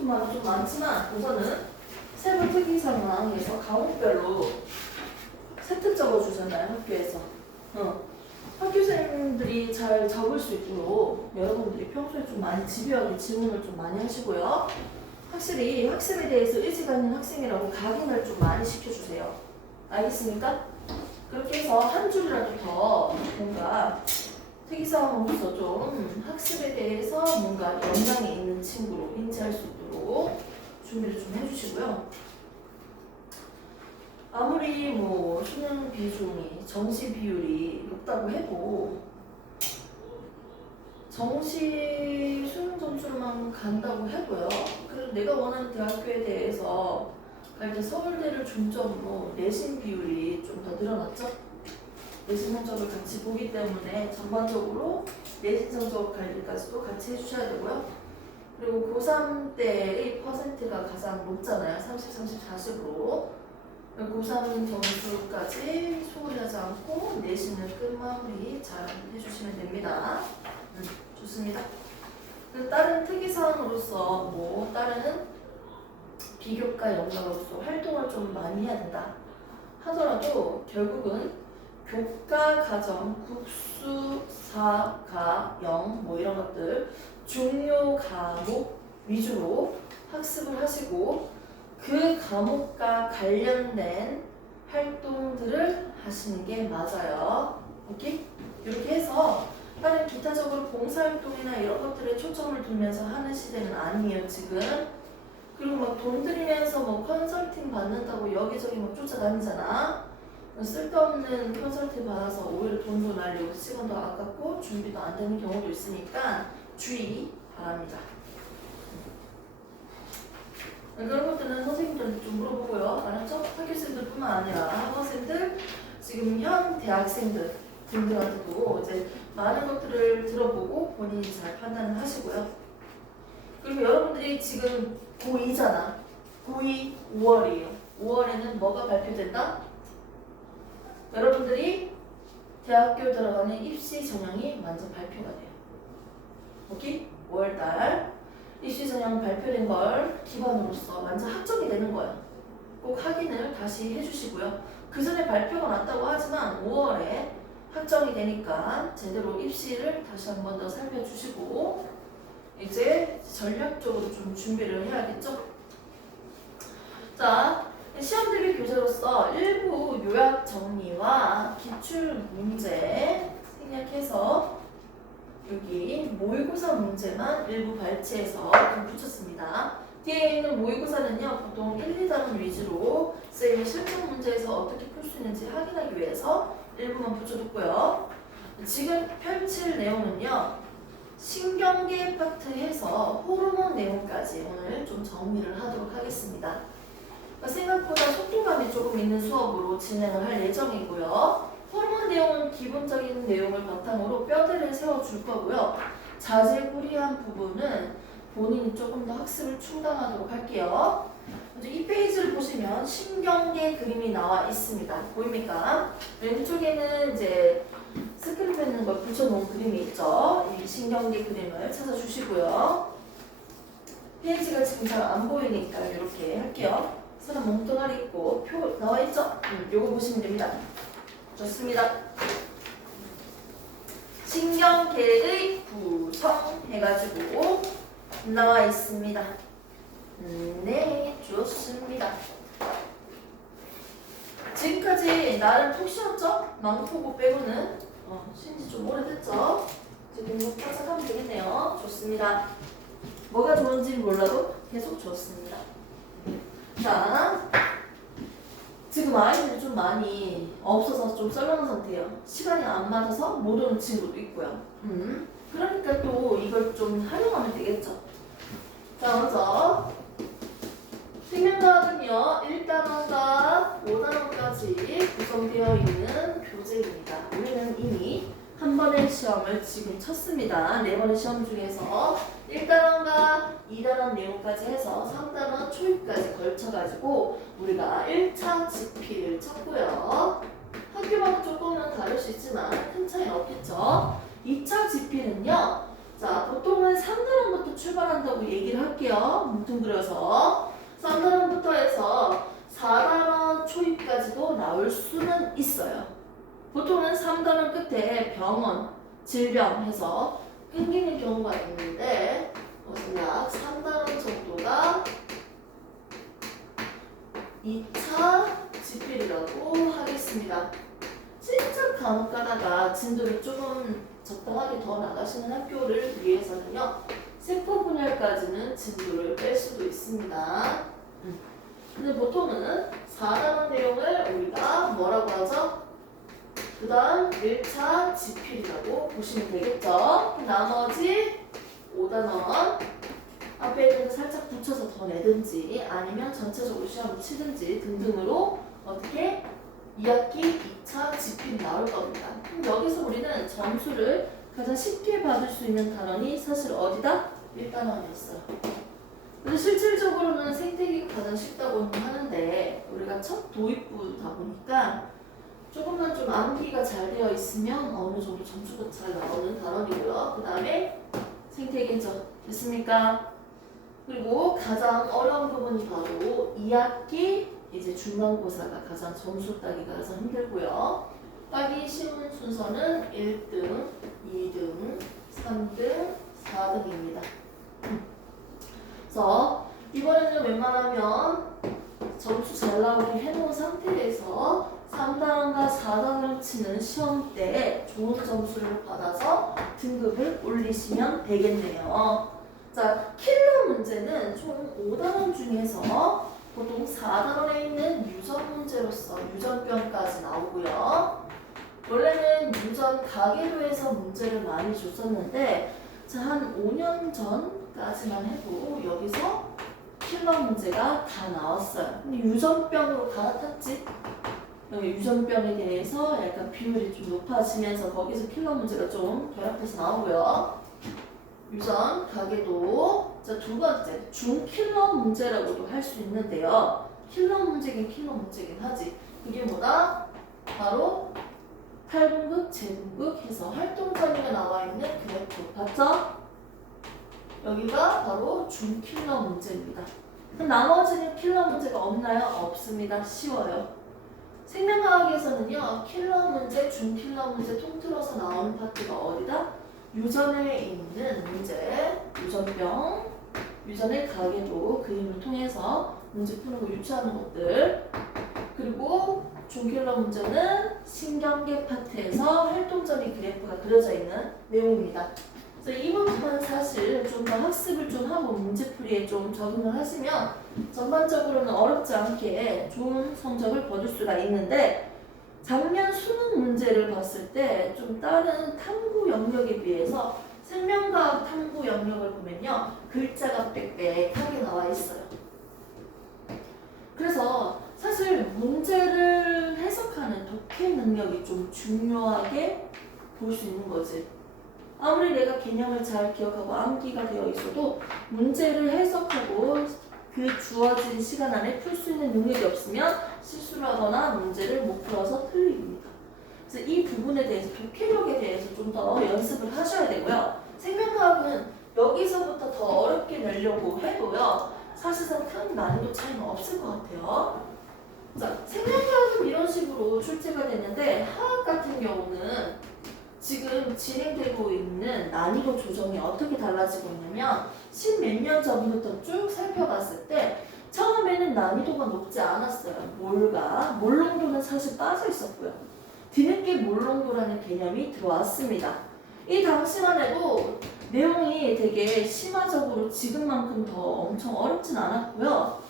분만도 좀 많지만 우선은 세부 특이사항에서 과목별로 세트 적어주잖아요, 학교에서. 학교생들이 잘 적을 수 있도록 여러분들이 평소에 좀 많이 집요하게 질문을 좀 많이 하시고요. 확실히 학습에 대해서 의지가 있는 학생이라고 각인을 좀 많이 시켜주세요. 알겠습니까? 그렇게 해서 한 줄이라도 더 뭔가 특이사항으로서 좀 학습에 대해서 뭔가 역량이 있는 친구로 인지할 수 있도록 준비를 좀 해주시고요. 아무리 뭐 수능 비중이 정시 비율이 높다고 해도 정시 수능 점수로만 간다고 해도요. 그래도 내가 원하는 대학교에 대해서 갈 때 서울대를 중점으로 내신 비율이 좀 더 늘어났죠. 내신 성적을 같이 보기 때문에 전반적으로 내신 성적 관리까지도 같이 해주셔야 되고요. 그리고 고3 때의 퍼센트가 가장 높잖아요. 30, 30, 40으로. 고3 점수까지 소홀하지 않고 내신을 끝마무리 잘 해주시면 됩니다. 좋습니다. 다른 특이사항으로서 뭐 다른 비교과 연락으로서 활동을 좀 많이 해야 된다 하더라도 결국은 교과, 가정, 국수, 사, 가, 영 뭐 이런 것들 중요 과목 위주로 학습을 하시고 그 과목과 관련된 활동들을 하시는 게 맞아요. 오케이? 이렇게 해서 다른 기타적으로 봉사활동이나 이런 것들에 초점을 두면서 하는 시대는 아니에요, 지금. 그리고 막 돈 들이면서 뭐 컨설팅 받는다고 여기저기 막 쫓아다니잖아. 쓸데없는 컨설팅 받아서 오히려 돈도 날리고 시간도 아깝고 준비도 안 되는 경우도 있으니까 주의 바랍니다. 그런 것들은 선생님들한테 좀 물어보고요. 알았죠? 학교생들뿐만 아니라 학원생들, 지금 현 대학생들 등들한테도 이제 많은 것들을 들어보고 본인이 잘 판단을 하시고요. 그리고 여러분들이 지금 고2잖아. 고2 5월이에요. 5월에는 뭐가 발표된다? 여러분들이 대학교 들어가는 입시 전형이 먼저 발표가 돼요. 오케이? 5월달 입시 전형 발표된 걸 기반으로서 완전 확정이 되는 거예요. 꼭 확인을 다시 해주시고요. 그 전에 발표가 났다고 하지만 5월에 확정이 되니까 제대로 입시를 다시 한 번 더 살펴주시고 이제 전략적으로 좀 준비를 해야겠죠? 자, 시험 대비 교재로서 일부 요약 정리와 기출 문제 생략해서 여기 모의고사 문제만 일부 발췌해서 붙였습니다. 뒤에 있는 모의고사는요, 보통 1, 2단원 위주로 쌤이 실전 문제에서 어떻게 풀 수 있는지 확인하기 위해서 일부만 붙여뒀고요. 지금 펼칠 내용은요, 신경계 파트 해서 호르몬 내용까지 오늘 좀 정리를 하도록 하겠습니다. 생각보다 속도감이 조금 있는 수업으로 진행을 할 예정이고요. 호르몬 내용은 기본적인 내용을 바탕으로 뼈대를 세워줄 거고요. 자세부리한 부분은 본인이 조금 더 학습을 충당하도록 할게요. 먼저 이 페이지를 보시면 신경계 그림이 나와 있습니다. 보입니까? 왼쪽에는 이제 스크립에 있는 걸 붙여놓은 그림이 있죠. 이 신경계 그림을 찾아주시고요. 페이지가 지금 잘 안 보이니까 이렇게 할게요. 사람 몽뚱아리 있고 표 나와 있죠? 요거 보시면 됩니다. 좋습니다. 신경계의 구성 해가지고 나와 있습니다. 네, 좋습니다. 지금까지 나를 푹 쉬었죠? 망토고 빼고는 쉰지 좀 오래됐죠? 이제 공부 파삭하면 되겠네요. 좋습니다. 뭐가 좋은지 몰라도 계속 좋습니다. 자, 지금 아이들이 좀 많이 없어서 좀 썰렁한 상태예요. 시간이 안 맞아서 못 오는 친구도 있고요. 그러니까 또 이걸 좀 활용하면 되겠죠. 자, 먼저 생명과학은요 1단원과 5단원까지 구성되어 있는 교재입니다. 우리는 이미 한 번의 시험을 지금 쳤습니다. 4번의 시험 중에서 1단원과 2단원 내용까지 해서 3단원 초입까지 걸쳐가지고 우리가 1차 지필을 쳤고요. 학교마다 조금은 다를 수 있지만 큰 차이는 없겠죠. 2차 지필은요. 자, 보통은 3단원부터 출발한다고 얘기를 할게요. 뭉뚱그려서 3단원부터 해서 4단원 초입까지도 나올 수는 있어요. 보통은 3단원 끝에 병원, 질병 해서 끊기는 경우가 있는데 약 3단원 정도가 2차 집필이라고 하겠습니다. 진짜 간혹 가다가 진도를 조금 적당하게 더 나가시는 학교를 위해서는요, 세포 분열까지는 진도를 뺄 수도 있습니다. 근데 보통은 4단원 내용을 우리가 뭐라고 하죠? 그 다음 1차 집필이라고 보시면 되겠죠? 나머지 5단원 앞에 있는 살짝 붙여서 더 내든지 아니면 전체적으로 시험을 치든지 등등으로 어떻게 2학기 2차 집필이 나올 겁니다. 그럼 여기서 우리는 점수를 가장 쉽게 받을 수 있는 단원이 사실 어디다? 1단원이었어요. 그래서 실질적으로는 생태계가 가장 쉽다고는 하는데 우리가 첫 도입부다 보니까 조금만 좀 암기가 잘 되어 있으면 어느 정도 점수가 잘 나오는 단원이고요. 그 다음에 생태계죠. 됐습니까? 그리고 가장 어려운 부분이 바로 2학기 이제 중간고사가 가장 점수 따기가 가장 힘들고요. 따기 쉬운 순서는 1등, 2등, 3등, 4등입니다. 그래서 이번에는 웬만하면 점수 잘 나오게 해놓은 상태에서 3단원과 4단원을 치는 시험 때 좋은 점수를 받아서 등급을 올리시면 되겠네요. 자, 킬러 문제는 총 5단원 중에서 보통 4단원에 있는 유전 문제로서 유전병까지 나오고요. 원래는 유전 가계도에서 문제를 많이 줬었는데 한 5년 전까지만 해도 여기서 킬러 문제가 다 나왔어요. 근데 유전병으로 갈아탔지? 여기 유전병에 대해서 약간 비율이 좀 높아지면서 거기서 킬러 문제가 좀 결합해서 나오고요. 유전 가계도. 자, 두 번째 중킬러 문제라고도 할 수 있는데요. 킬러 문제긴 하지. 그게 뭐다? 바로 8분극, 제분극 해서 활동 단위가 나와 있는 그래프 봤죠? 여기가 바로 중킬러 문제입니다. 그럼 나머지는 킬러 문제가 없나요? 없습니다. 쉬워요. 생명과학에서는요, 킬러 문제, 중킬러 문제 통틀어서 나오는 파트가 어디다? 유전에 있는 문제, 유전병, 유전의 가계도 그림을 통해서 문제 푸는 거 유추하는 것들. 그리고 중킬러 문제는 신경계 파트에서 활동점이 그래프가 그려져 있는 내용입니다. 그래서 이 부분은 사실 좀 더 학습을 좀 하고 문제풀이에 좀 적응을 하시면 전반적으로는 어렵지 않게 좋은 성적을 거둘 수가 있는데 작년 수능 문제를 봤을 때 좀 다른 탐구 영역에 비해서 생명과학 탐구 영역을 보면요. 글자가 빽빽하게 나와 있어요. 그래서 사실 문제를 해석하는 독해 능력이 좀 중요하게 볼 수 있는 거지. 아무리 내가 개념을 잘 기억하고 암기가 되어 있어도 문제를 해석하고 그 주어진 시간 안에 풀 수 있는 능력이 없으면 실수를 하거나 문제를 못 풀어서 틀립니다. 그래서 이 부분에 대해서 독해력에 대해서 좀 더 연습을 하셔야 되고요. 생명과학은 여기서부터 더 어렵게 내려고 해도요. 사실상 큰 난이도 차이는 없을 것 같아요. 자, 생명과학은 이런 식으로 출제가 됐는데 화학 같은 경우는 지금 진행되고 있는 난이도 조정이 어떻게 달라지고 있냐면 10몇 년 전부터 쭉 살펴봤을 때 처음에는 난이도가 높지 않았어요. 몰롱도는 사실 빠져 있었고요. 뒤늦게 몰롱도라는 개념이 들어왔습니다. 이 당시만 해도 내용이 되게 심화적으로 지금만큼 더 엄청 어렵진 않았고요.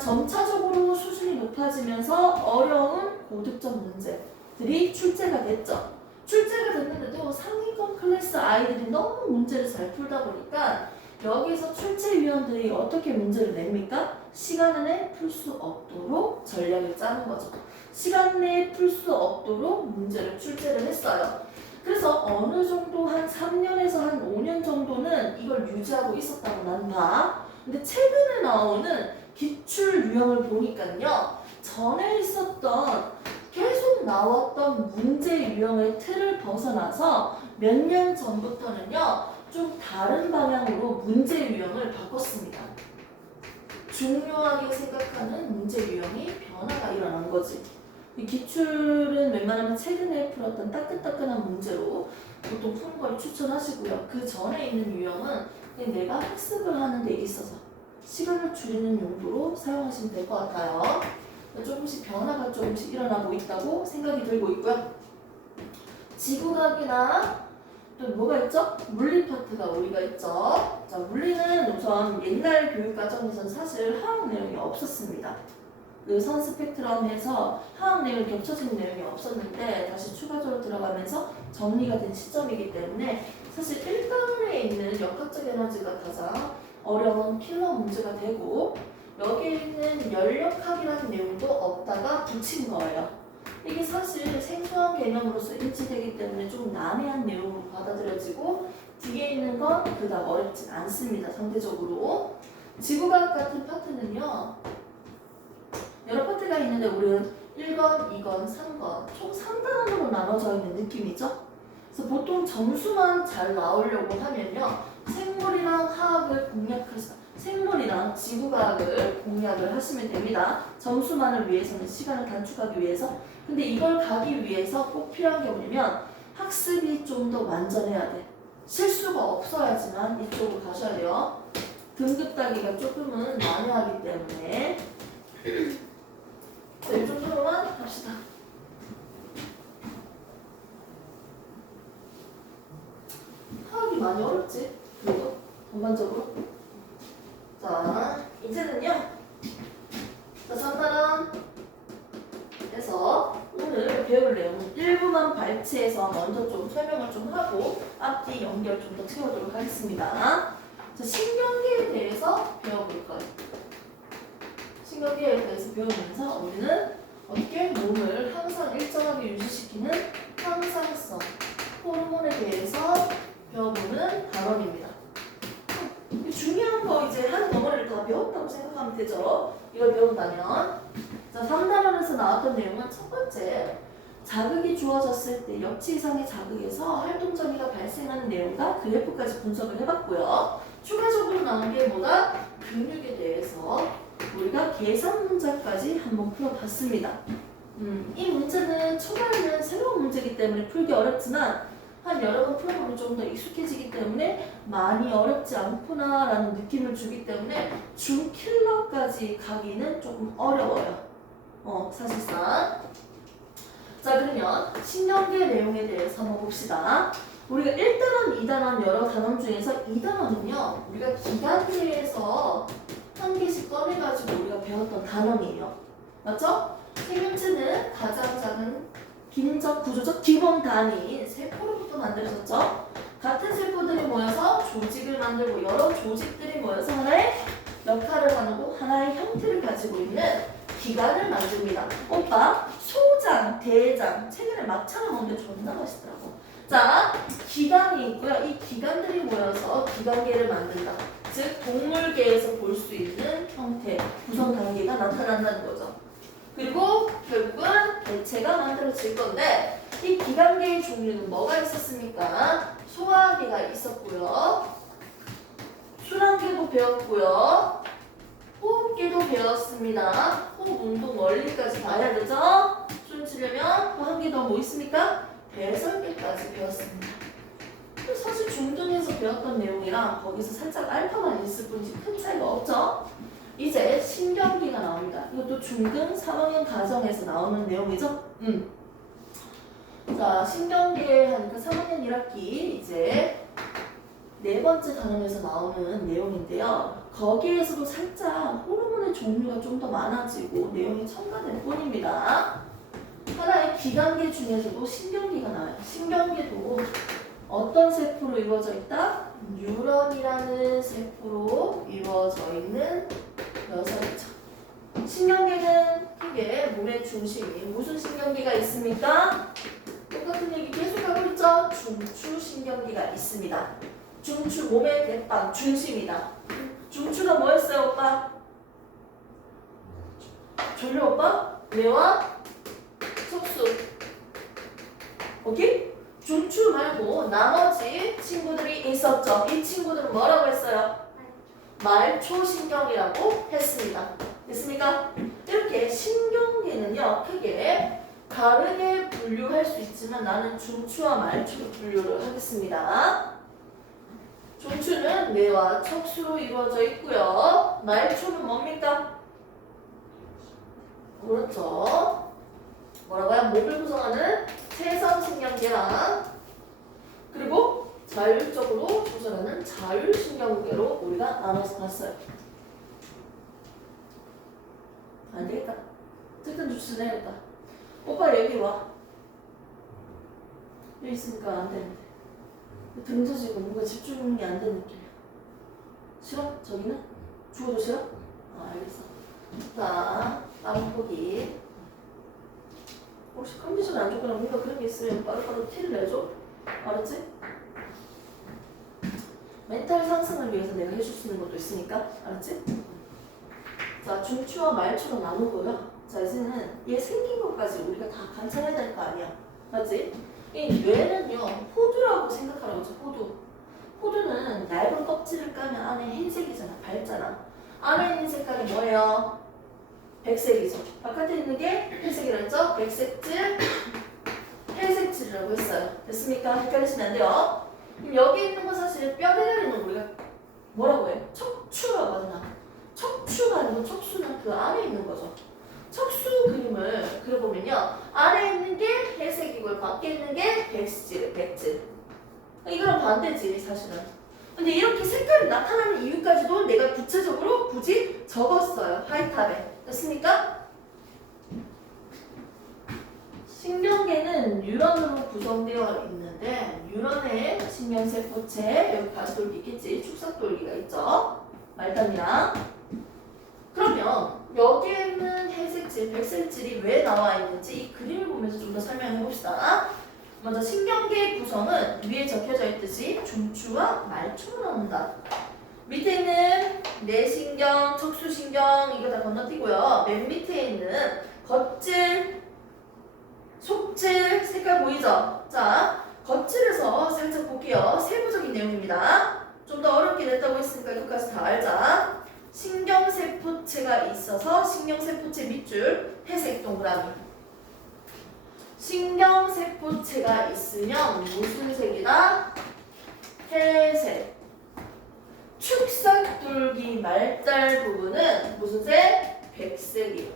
점차적으로 수준이 높아지면서 어려운 고득점 문제들이 출제가 됐죠. 출제가 됐는데도 상위권 클래스 아이들이 너무 문제를 잘 풀다 보니까 여기서 출제위원들이 어떻게 문제를 냅니까? 시간 안에 풀 수 없도록 전략을 짜는 거죠. 시간 내에 풀 수 없도록 문제를 출제를 했어요. 그래서 어느 정도 한 3년에서 한 5년 정도는 이걸 유지하고 있었다고 난 봐. 근데 최근에 나오는 기출 유형을 보니까요. 전에 있었던 계속 나왔던 문제 유형의 틀을 벗어나서 몇 년 전부터는요. 좀 다른 방향으로 문제 유형을 바꿨습니다. 중요하게 생각하는 문제 유형이 변화가 일어난 거지. 이 기출은 웬만하면 최근에 풀었던 따끈따끈한 문제로 보통 푸는 걸 추천하시고요. 그 전에 있는 유형은 그냥 내가 학습을 하는 데 있어서 시간을 줄이는 용도로 사용하시면 될 것 같아요. 조금씩 변화가 조금씩 일어나고 있다고 생각이 들고 있고요. 지구과학이나 또 뭐가 있죠? 물리 파트가 우리가 있죠. 자, 물리는 우선 옛날 교육과정에서는 사실 화학 내용이 없었습니다. 그 선 스펙트럼에서 화학 내용이 겹쳐지는 내용이 없었는데 다시 추가적으로 들어가면서 정리가 된 시점이기 때문에 사실 1단원에 있는 역학적 에너지가 가장 어려운 킬러 문제가 되고 여기에 있는 연력학이라는 내용도 없다가 붙인 거예요. 이게 사실 생소한 개념으로서 인지되기 때문에 좀 난해한 내용으로 받아들여지고 뒤에 있는 건 그닥 어렵진 않습니다. 상대적으로. 지구과학 같은 파트는요. 여러 파트가 있는데 우리는 1권, 2권, 3권 총 3단원으로 나눠져 있는 느낌이죠. 그래서 보통 점수만 잘 나오려고 하면요. 생물이랑 화학을 생물이랑 지구과학을 공략을 하시면 됩니다. 점수만을 위해서는 시간을 단축하기 위해서. 근데 이걸 가기 위해서 꼭 필요한 게 뭐냐면 학습이 좀 더 완전해야 돼. 실수가 없어야지만 이쪽으로 가셔야 돼요. 등급 따기가 조금은 난해하기 때문에 자, 이 정도로만 합시다. 화학이 많이 어렵지? 그래도 전반적으로. 자, 이제는요. 자, 3단원에서 오늘 배울 내용은 일부만 발췌해서 먼저 좀 설명을 좀 하고 앞뒤 연결 좀 더 채우도록 하겠습니다. 자, 신경계에 대해서 배워볼 거예요. 신경계에 대해서 배우면서 우리는 어떻게 몸을 항상 일정하게 유지시키는 항상성, 호르몬에 대해서 배워보는 단원입니다. 중요한 거 이제 한 덩어리를 다 배웠다고 생각하면 되죠. 이걸 배운다면. 자, 3단원에서 나왔던 내용은 첫 번째, 자극이 주어졌을 때 역치 이상의 자극에서 활동전이가 발생하는 내용과 그래프까지 분석을 해봤고요. 추가적으로 나온 게 뭐다? 근육에 대해서 우리가 계산 문제까지 한번 풀어봤습니다. 이 문제는 초반에는 새로운 문제이기 때문에 풀기 어렵지만 한 여러 번 풀어보면 좀 더 익숙해지기 때문에 많이 어렵지 않구나라는 느낌을 주기 때문에 중킬러까지 가기는 조금 어려워요. 사실상. 자, 그러면 신경계 내용에 대해서 한번 봅시다. 우리가 1단원, 2단원 여러 단원 중에서 2단원은요. 우리가 기관계에서 한 개씩 꺼내가지고 우리가 배웠던 단원이에요. 맞죠? 생명체는 가장 작은 기능적, 구조적 기본 단위인 세포로부터 만들어졌죠. 같은 세포들이 모여서 조직을 만들고 여러 조직들이 모여서 하나의 역할을 하고 하나의 형태를 가지고 있는 기관을 만듭니다. 오빠, 소장, 대장, 최근에 막차를 먹는데 존나 맛있더라고. 자, 기관이 있고요. 이 기관들이 모여서 기관계를 만든다. 즉, 동물계에서 볼 수 있는 형태, 구성 단계가 나타난다는 거죠. 그리고 결국은 개체가 만들어질 건데 이 기관계의 종류는 뭐가 있었습니까? 소화계가 있었고요. 순환계도 배웠고요. 호흡계도 배웠습니다. 호흡 운동 원리까지 봐야 되죠? 숨 쉬려면 또 한 개 더 뭐 있습니까? 배설계까지 배웠습니다. 사실 중등에서 배웠던 내용이랑 거기서 살짝 알파만 있을 뿐이지 큰 차이가 없죠? 이제 신경계가 나옵니다. 이것도 중등 3학년 과정에서 나오는 내용이죠? 자, 신경계 하니까 3학년 1학기 이제 네 번째 단원에서 나오는 내용인데요. 거기에서도 살짝 호르몬의 종류가 좀 더 많아지고 내용이 첨가될 뿐입니다. 하나의 기관계 중에서도 신경계가 나와요. 신경계도 어떤 세포로 이루어져 있다? 뉴런이라는 세포로 이루어져 있는 녀석이죠. 신경계는 크게 몸의 중심이 무슨 신경계가 있습니까? 똑같은 얘기 계속하고 있죠? 중추신경계가 있습니다. 중추, 몸의 대빵, 중심이다. 중추가 뭐였어요, 오빠? 졸려, 오빠? 뇌와 척수. 오케이? 중추 말고 나머지 친구들이 있었죠. 이 친구들은 뭐라고 했어요? 말초신경이라고 했습니다. 됐습니까? 이렇게 신경계는요 크게 다르게 분류할 수 있지만 나는 중추와 말초로 분류를 하겠습니다. 중추는 뇌와 척수로 이루어져 있고요. 말초는 뭡니까? 그렇죠. 뭐라고요? 목을 구성하는 세선신경계랑 그리고 자율적으로 조절하는 자율신경계로 우리가 나눠서 봤어요. 안 되겠다. 어쨌든 주스 내야겠다. 오빠 여기 와. 여기 있으니까 안 되는데. 등 젖이고 뭔가 집중이 안 되는 느낌이야. 싫어? 저기는? 죽어도 싫어? 아, 알겠어. 자, 다음 보기. 혹시 컨디션 안 좋거나 뭔가 그런 게 있으면 바로바로 티를 내줘. 알았지? 멘탈 상승을 위해서 내가 해줄 수 있는 것도 있으니까. 알았지? 자, 중추와 말초로 나누고요. 자, 이제는 얘 생긴 것까지 우리가 다 관찰해야 될 거 아니야. 맞지? 이 뇌는요, 호두라고 생각하라고 하죠, 호두. 호두는 얇은 껍질을 까면 안에 흰색이잖아, 밝잖아. 안에 있는 색깔이 뭐예요? 백색이죠. 바깥에 있는 게 흰색이라고 했죠? 백색질, 회색질이라고 했어요. 됐습니까? 헷갈리시면 안 돼요. 그럼 여기 있는 건 사실 뼈대가리는 우리가 뭐라고 해? 척추라고 하잖아. 척추가 아니고 척수는 그 안에 있는 거죠. 척수 그림을 그려보면요. 안에 있는 게 회색이고 밖에 있는 게 백질. 이거랑 반대지 사실은. 근데 이렇게 색깔이 나타나는 이유까지도 내가 구체적으로 굳이 적었어요. 하이탑에. 됐습니까? 신경계는 뉴런으로 구성되어 있는데 뉴런에 신경세포체, 여기 가시돌기 있겠지. 축삭돌기가 있죠. 말단이랑. 그러면 여기에 있는 회색질, 백색질이 왜 나와 있는지 이 그림을 보면서 좀 더 설명해 봅시다. 먼저 신경계의 구성은 위에 적혀져 있듯이 중추와 말초로 나온다. 밑에 있는 내신경, 척수신경 이거 다 건너뛰고요. 맨 밑에 있는 겉질, 속질 색깔 보이죠? 자, 겉질에서 살짝 볼게요. 세부적인 내용입니다. 좀 더 어렵게 냈다고 했으니까 이것까지 다 알자. 신경세포체가 있어서 신경세포체 밑줄 회색 동그라미. 신경세포체가 있으면 무슨 색이다? 회색. 축삭돌기 말달 부분은 무슨 색? 백색이요.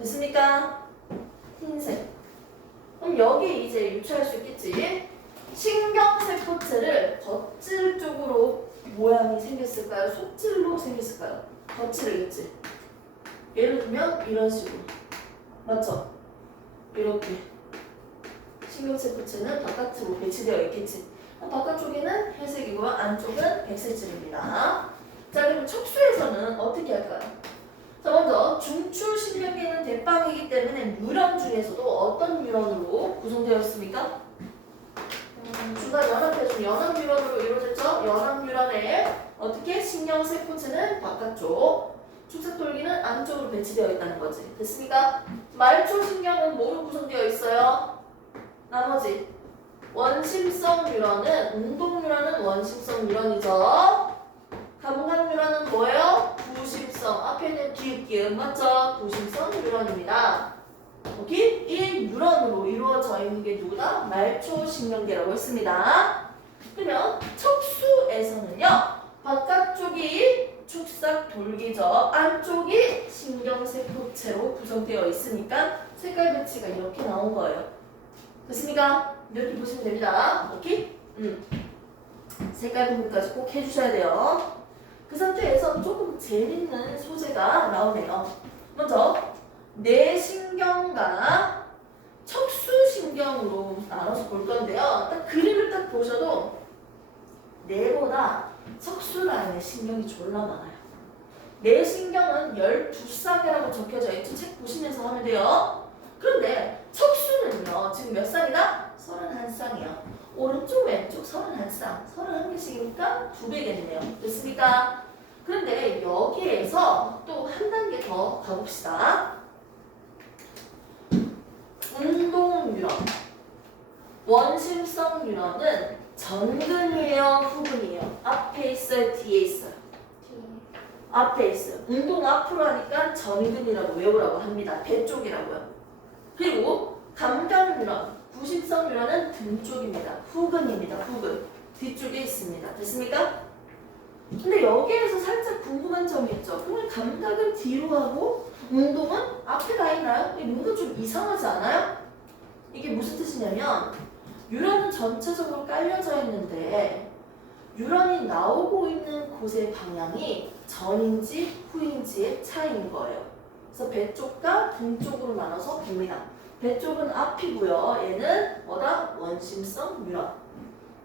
됐습니까? 흰색. 그럼 여기 이제 유추할 수 있겠지? 신경세포체를 겉질 쪽으로 모양이 생겼을까요? 속질로 생겼을까요? 겉질이겠지. 예를 들면 이런 식으로. 맞죠? 이렇게. 신경세포체는 바깥으로 배치되어 있겠지. 바깥쪽에는 회색이고요. 안쪽은 백색질입니다. 자, 그럼 척수에서는 어떻게 할까요? 자, 먼저 중추신경계는 대빵이기 때문에 뉴런 중에서도 어떤 뉴런으로 구성되어 있습니까? 중간 연합해준 연합 뉴런으로 이루어졌죠? 연합 뉴런에 어떻게 신경세포체는 바깥쪽, 축삭돌기는 안쪽으로 배치되어 있다는 거지. 됐습니까? 말초신경은 뭐로 구성되어 있어요? 나머지 원심성 뉴런은 운동 뉴런은 원심성 뉴런이죠. 감각 뉴런은 뭐예요? 부심성. 앞에 있는 기읍 맞죠? 부심성 뉴런입니다. 오케이? 이 뉴런으로 이루어져 있는 게 누구다? 말초신경계라고 했습니다. 그러면 척수에서는요. 바깥쪽이 축삭돌기죠. 안쪽이 신경세포체로 구성되어 있으니까 색깔 배치가 이렇게 나온 거예요. 됐습니까? 이렇게 보시면 됩니다. 오케이? 색깔 구분까지 꼭 해주셔야 돼요. 그 상태에서 조금 재밌는 소재가 나오네요. 먼저 뇌신경과 척수신경으로 나눠서 볼 건데요. 딱 그림을 딱 보셔도 뇌보다 척수 라인에 신경이 졸라 많아요. 뇌신경은 12쌍이라고 적혀져 있죠. 책 보시면서 하면 돼요. 그런데 척수는요. 지금 몇 쌍이다? 31쌍이요. 오른쪽 왼쪽 31쌍. 31개씩이니까 2배겠네요. 됐습니까? 그런데 여기에서 또 한 단계 더 가봅시다. 운동 뉴런. 원심성 뉴런은 전근이에요, 후근이에요? 앞에 있어요, 뒤에 있어요? 앞에 있어요. 운동 앞으로 하니까 전근이라고 외우라고 합니다. 배 쪽이라고요. 그리고 감각 뉴런, 구심성 뉴런은 등 쪽입니다. 후근입니다. 후근. 뒤쪽에 있습니다. 됐습니까? 근데 여기에서 살짝 궁금한 점이 있죠. 그러면 감각은 뒤로 하고 운동은 앞에 가 있나요? 이게 뭔가 좀 이상하지 않아요? 이게 무슨 뜻이냐면 뉴런은 전체적으로 깔려져 있는데 뉴런이 나오고 있는 곳의 방향이 전인지 후인지의 차이인 거예요. 그래서 배 쪽과 등 쪽으로 나눠서 봅니다. 배 쪽은 앞이고요. 얘는 뭐다? 원심성 뉴런.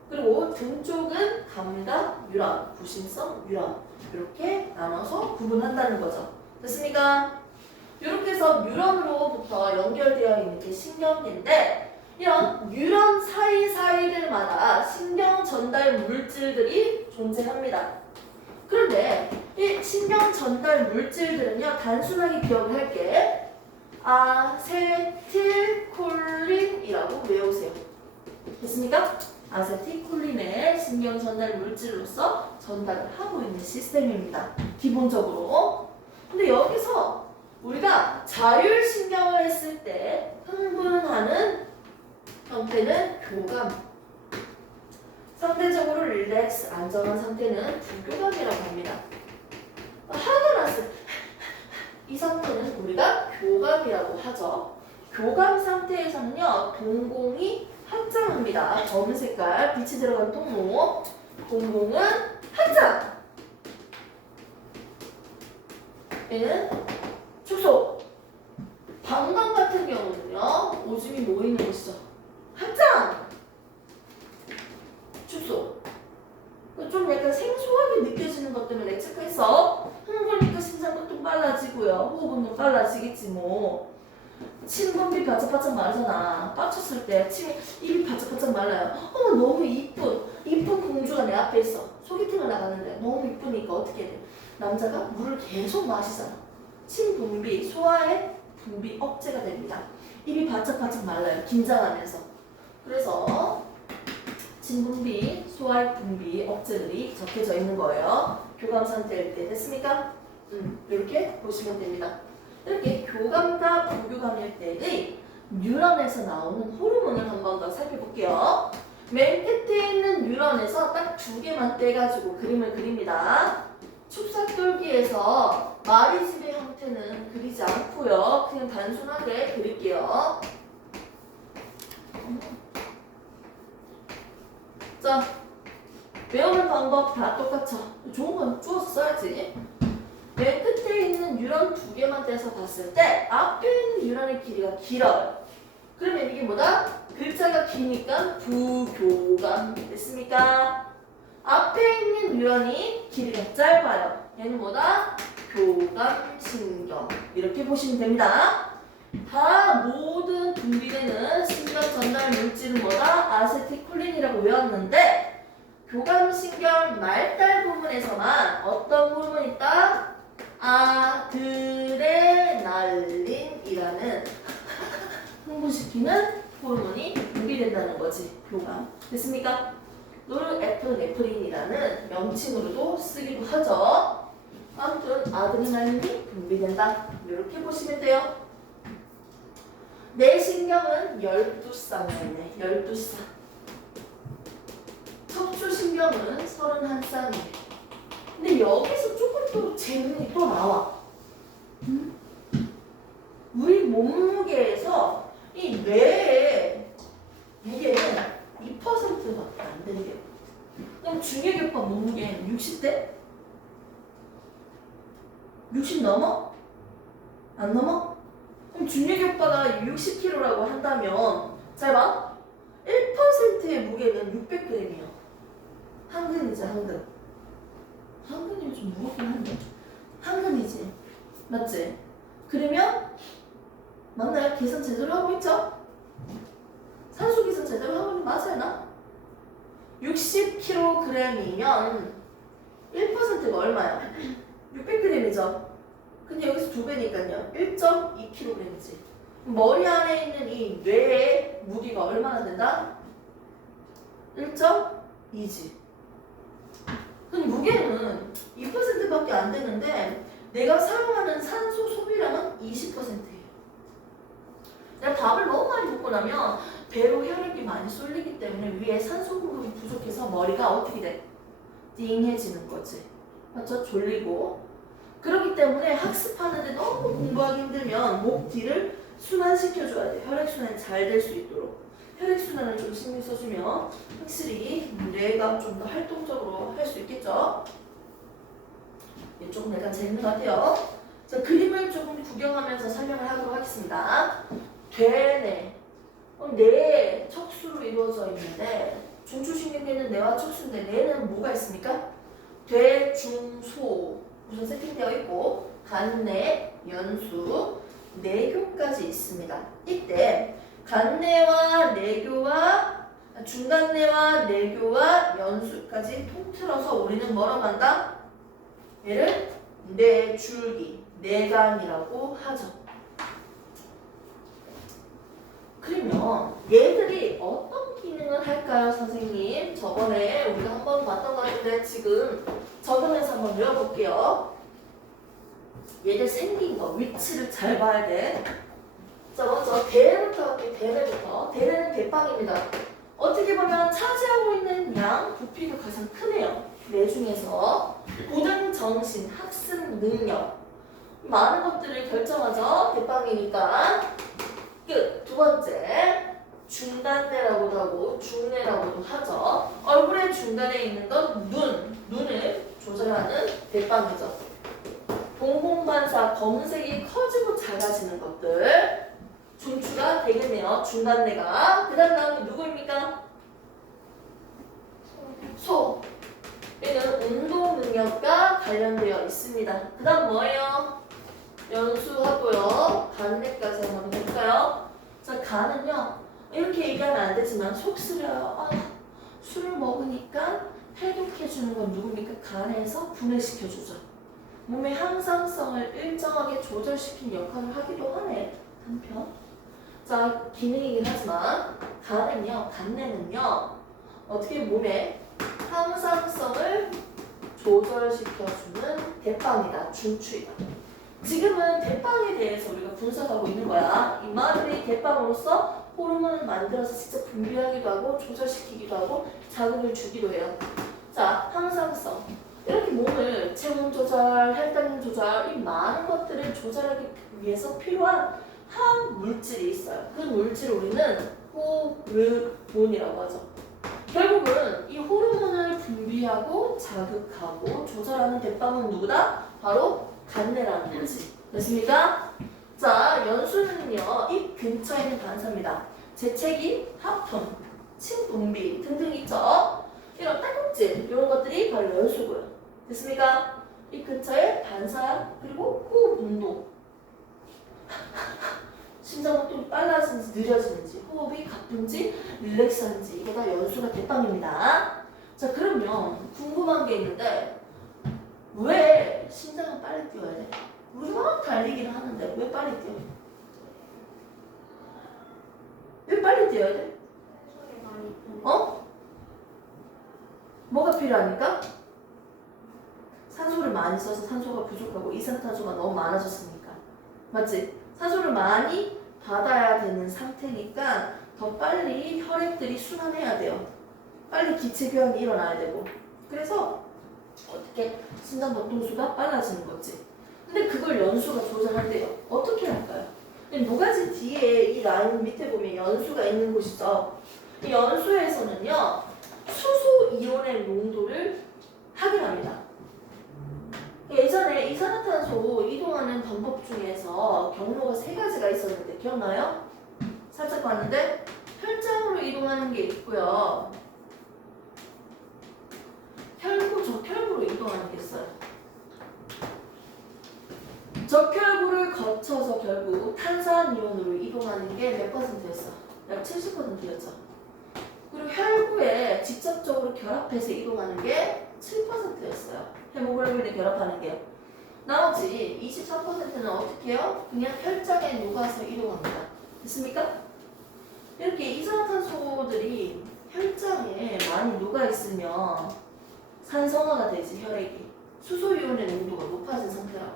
그리고 등 쪽은 감각 뉴런, 구심성 뉴런. 이렇게 나눠서 구분한다는 거죠. 됐습니까? 이렇게 해서 뉴런으로부터 연결되어 있는 게 신경계인데 이런 뉴런 사이사이들마다 신경 전달 물질들이 존재합니다. 그런데 이 신경 전달 물질들은요, 단순하게 기억을 할게. 아세틸콜린이라고 외우세요. 됐습니까? 아세틸콜린의 신경 전달 물질로서 전달을 하고 있는 시스템입니다. 기본적으로. 근데 여기서 우리가 자율신경을 했을 때 흥분하는 형태는 교감. 상대적으로 릴렉스, 안정한 상태는 부교감이라고 합니다. 화가 났을 때 이 상태는 우리가 교감이라고 하죠. 교감 상태에서는요, 동공이 확장합니다. 검은 색깔, 빛이 들어간 통로. 동공은 확장. 얘는 축소. 방광 같은 경우는요, 오줌이 모이는 곳이죠. 확장. 축소. 좀 약간 생소하게 느껴지는 것 때문에 체크해서 흥분이니까 심장도 빨라지고요. 호흡은 빨라지겠지 뭐. 침 분비 바짝바짝 마르잖아. 빡쳤을 때 입이 바짝바짝 말라요. 너무 이쁜 공주가 내 앞에 있어. 소개팅을 나가는데 너무 이쁘니까 어떻게 돼? 남자가 물을 계속 마시잖아. 침 분비, 소화의 분비 억제가 됩니다. 입이 바짝바짝 말라요. 긴장하면서. 그래서 침 분비, 소화 분비 억제들이 적혀져 있는 거예요. 교감 상태일 때 됐습니까? 이렇게 보시면 됩니다. 이렇게 교감과 부교감일 때의 뉴런에서 나오는 호르몬을 한 번 더 살펴볼게요. 맨 끝에 있는 뉴런에서 딱 두 개만 떼가지고 그림을 그립니다. 축삭돌기에서 마리집의 형태는 그리지 않고요. 그냥 단순하게 그릴게요. 자, 외우는 방법 다 똑같죠? 좋은 건 주워서 써야지. 맨 끝에 있는 뉴런 두 개만 떼서 봤을 때 앞에 있는 뉴런의 길이가 길어요. 그러면 이게 뭐다? 글자가 기니까 부교감 됐습니까? 앞에 있는 뉴런이 길이가 짧아요. 얘는 뭐다? 교감신경. 이렇게 보시면 됩니다. 다 모든 분비되는 신경 전달 물질은 뭐다? 아세틸콜린이라고 외웠는데 교감신경 말달 부분에서만 어떤 호르몬이 있다? 아드레날린이라는 흥분시키는 호르몬이 분비된다는 거지. 교감. 됐습니까? 노르에프네프린이라는 명칭으로도 쓰기도 하죠. 아무튼 아드레날린이 분비된다. 이렇게 보시면 돼요. 내 신경은 12쌍이나 있네. 12쌍. 척추신경은 31쌍이네. 근데 여기서 조금 또 재능이 또 나와. 우리 몸무게에서 이 뇌의 무게는 2%밖에 안 되는 게 그럼 중계교과 몸무게는 60대? 60 넘어? 안 넘어? 그럼 중계교과가 60kg라고 한다면 잘 봐. 1%의 무게는 600g이에요. 한근이죠, 한근. 한근이면 좀 무겁긴 한데. 한근이지. 맞지? 그러면 맞나요? 계산 제대로 하고 있죠? 산소 계산 제대로 하고 있는 맞아요, 나? 60kg이면 1%가 얼마야? 600g이죠? 근데 여기서 2배니까요. 1.2kg이지. 머리 안에 있는 이 뇌의 무게가 얼마나 된다? 1.2지. 그럼 무게는 2%밖에 안 되는데 내가 사용하는 산소 소비량은 20%예요. 내가 밥을 너무 많이 먹고 나면 배로 혈액이 많이 쏠리기 때문에 위에 산소 공급이 부족해서 머리가 어떻게 돼? 띵해지는 거지. 맞죠? 졸리고. 그렇기 때문에 학습하는데 너무 공부하기 힘들면 목 뒤를 순환시켜줘야 돼. 혈액순환이 잘 될 수 있도록. 혈액순환을 좀 신경 써주면 확실히 뇌가 좀 더 활동적으로 할 수 있겠죠? 조금 약간 재밌는 것 같아요. 자, 그림을 조금 구경하면서 설명을 하도록 하겠습니다. 되뇌. 뇌 척수로 이루어져 있는데 중추신경계는 뇌와 척수인데 뇌는 뭐가 있습니까? 뇌, 중, 소 우선 세팅되어 있고 간뇌, 연수, 내교까지 있습니다. 이때 간뇌와 내교와 중간뇌와 내교와 연수까지 통틀어서 우리는 뭐라고 한다? 얘를 뇌줄기, 뇌간이라고 하죠. 그러면 얘들이 어떤 기능을 할까요, 선생님? 저번에 우리가 한번 봤던 것 같은데 지금 적으면서 한번 외워볼게요. 얘들 생긴 거, 위치를 잘 봐야 돼. 자, 먼저 대뇌부터 할게요. 대뇌부터. 대뇌는 대빵입니다. 어떻게 보면 차지하고 있는 양, 부피가 가장 크네요. 뇌 중에서 고등 정신, 학습 능력 많은 것들을 결정하죠. 대빵이니까. 끝. 두 번째, 중간뇌라고도 하고 중뇌라고도 하죠. 얼굴의 중간에 있는 건 눈을 조절하는 대빵이죠. 동공반사, 검은색이 커지고 작아지는 것들 중추가 되겠네요. 중간뇌가. 그 다음에 누구입니까? 소. 얘는 운동 능력과 관련되어 있습니다. 그 다음 뭐예요? 연수하고요. 간뇌까지 한번 해볼까요? 자, 간은요. 이렇게 얘기하면 안 되지만 속 쓰려요. 술을 먹으니까 해독해주는 건 누굽니까? 간에서 분해시켜주죠. 몸의 항상성을 일정하게 조절시키는 역할을 하기도 하네. 한편. 자, 기능이긴 하지만 간뇌는요. 어떻게 몸의 항상성을 조절시켜주는 대빵이다. 중추이다. 지금은 대빵에 대해서 우리가 분석하고 있는 거야. 이마들이 대빵으로서 호르몬을 만들어서 직접 분비하기도 하고 조절시키기도 하고 자극을 주기도 해요. 자, 항상성. 이렇게 몸을 체온 조절, 혈당 조절, 이 많은 것들을 조절하기 위해서 필요한 항물질이 있어요. 그 물질을 우리는 호르몬이라고 하죠. 결국은 이 호르몬을 분비하고 자극하고 조절하는 대빵은 누구다? 바로 간뇌라는 거지. 됐습니까? 자, 연수는요, 입 근처에 있는 반사입니다. 재채기, 하품, 침분비 등등 있죠? 이런 딸꾹질, 이런 것들이 바로 연수고요. 됐습니까? 입 근처에 반사, 그리고 호흡 운동. 심장박동이 빨라지는지 느려지는지, 호흡이 가쁜지 릴렉스한지, 이게 다 연수가 대빵입니다. 자, 그러면 궁금한 게 있는데, 왜 심장은 빨리 뛰어야 돼? 우리 막 달리기를 하는데 왜 빨리 뛰어? 왜 빨리 뛰어야 돼? 뭐가 필요합니까? 산소를 많이 써서 산소가 부족하고 이산화탄소가 너무 많아졌으니까. 맞지? 산소를 많이 받아야 되는 상태니까 더 빨리 혈액들이 순환해야 돼요. 빨리 기체 교환이 일어나야 되고. 그래서 어떻게 심장박동수가 빨라지는 거지. 근데 그걸 연수가 조절한대요. 어떻게 할까요? 모가지 뒤에 이 라인 밑에 보면 연수가 있는 곳이죠. 이 연수에서는요, 수소 이온의 농도를 확인합니다. 예전에 이산화탄소 이동하는 방법 중에서 경로가 3가지가 있었는데 기억나요? 살짝 봤는데 혈장으로 이동하는 게 있고요. 혈구, 적혈구로 이동하는 게 있어요. 적혈구를 거쳐서 결국 탄산이온으로 이동하는 게 몇 %였어? 약 70%였죠. 그리고 혈구에 직접적으로 결합해서 이동하는 게 7%였어요. 헤모글로빈에 결합하는 게. 나머지 23%는 어떻게 해요? 그냥 혈장에 녹아서 이동합니다. 됐습니까? 이렇게 이산화탄소들이 혈장에 많이 녹아있으면 산성화가 되지 혈액이. 수소이온의 농도가 높아진 상태라고.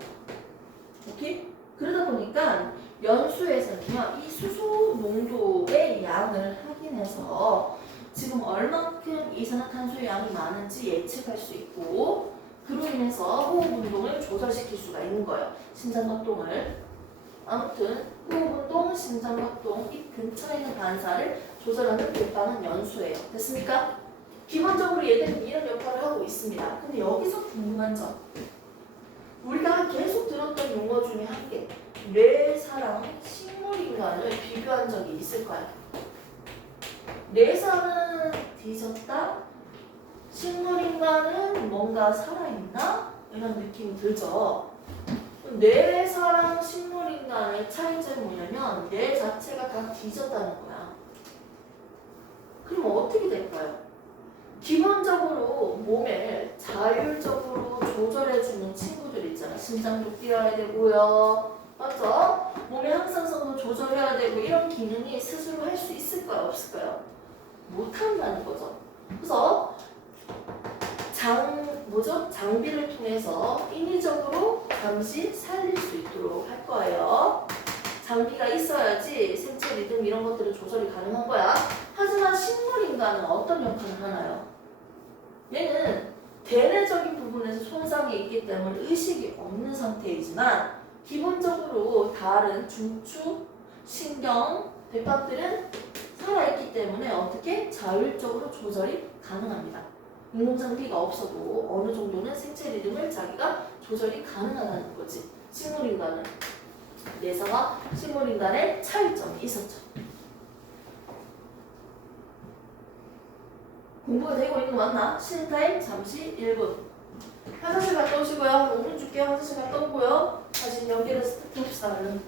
오케이? 그러다 보니까 연수에서는요, 이 수소 농도의 양을 확인해서 지금 얼만큼 이산화탄소의 양이 많은지 예측할 수 있고, 그로 인해서 호흡 운동을 조절시킬 수가 있는 거예요. 심장박동을. 아무튼 호흡 운동, 심장박동, 이 근처에 있는 반사를 조절하는 결방은 연수예요. 됐습니까? 기본적으로 얘들은 이런 역할을 하고 있습니다. 근데 여기서 궁금한 점. 우리가 계속 들었던 용어 중에 한 개. 뇌사랑 식물인간을 비교한 적이 있을 거야. 뇌사는 뒤졌다. 식물인간은 뭔가 살아있나? 이런 느낌이 들죠. 뇌사랑 식물인간의 차이점이 뭐냐면 뇌 자체가 다 뒤졌다는 거야. 그럼 어떻게 될까요? 기본적으로 몸을 자율적으로 조절해주는 친구들 있잖아. 심장도 뛰어야 되고요. 맞죠? 몸의 항상성도 조절해야 되고 이런 기능이 스스로 할 수 있을까요? 없을까요? 못한다는 거죠. 그래서 장비를 통해서 인위적으로 잠시 살릴 수 있도록 할 거예요. 장비가 있어야지 생체 리듬 이런 것들은 조절이 가능한 거야. 하지만 식물인간은 어떤 역할을 하나요? 얘는 대뇌적인 부분에서 손상이 있기 때문에 의식이 없는 상태이지만 기본적으로 다른 중추, 신경, 백박들은 살아있기 때문에 어떻게 자율적으로 조절이 가능합니다. 인공장비가 없어도 어느 정도는 생체 리듬을 자기가 조절이 가능하다는 거지. 식물인간은. 뇌사와 식물인간의 차이점이 있었죠. 공부가 되고 있는 거 맞나? 쉬는 타임 잠시 1분. 화장실 갔다 오시고요. 5분 줄게요. 화장실 갔다 오고요. 다시 연결해서 스타트 합시다. 얼른.